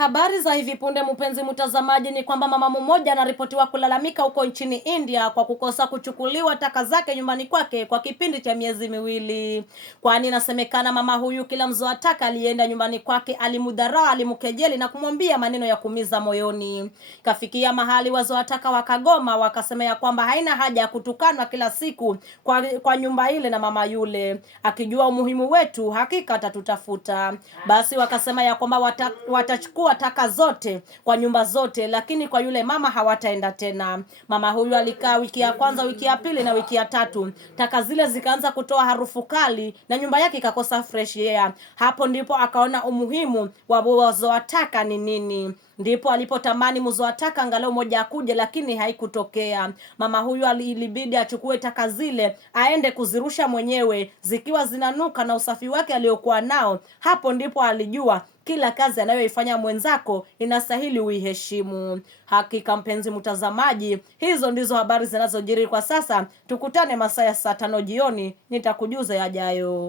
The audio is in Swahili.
Habari za hivi punde mpenzi mtazamaji, ni kwamba mama mmoja anaripotiwa kulalamika huko nchini India kwa kukosa kuchukuliwa taka zake nyumbani kwake kwa kipindi cha miezi miwili. Kwani inasemekana mama huyu kila mzoa taka alienda nyumbani kwake alimudharau, alimkejeli na kumwambia maneno ya kumiza moyoni. Kafikia mahali wazoa taka wakagoma, wakasema ya kwamba haina haja ya kutukanwa kila siku kwa nyumba ile na mama yule. Akijua umuhimu wetu hakika atatutafuta. Basi wakasema ya kwamba watachukua taka zote kwa nyumba zote, lakini kwa yule mama hawataenda tena. Mama huyu alikaa wiki ya kwanza, wiki ya pili na wiki ya tatu. Taka zile zikaanza kutoa harufu kali na nyumba yake ikakosa fresh air. Hapo ndipo akaona umuhimu wa wazoa taka ni nini. Ndipo alipotamani mzoa taka angalau moja akuje, lakini haikutokea. Mama huyu ilibidi achukue taka zile aende kuzirusha mwenyewe, zikiwa zinanuka na usafi wake aliokuwa nao. Hapo ndipo alijua kila kazi anayoifanya mwenzako inastahili uiheshimu. Hakika mpenzi mtazamaji, hizo ndizo habari zinazojiri kwa sasa. Tukutane masaa ya saa 5 jioni, nitakujuza yajayo.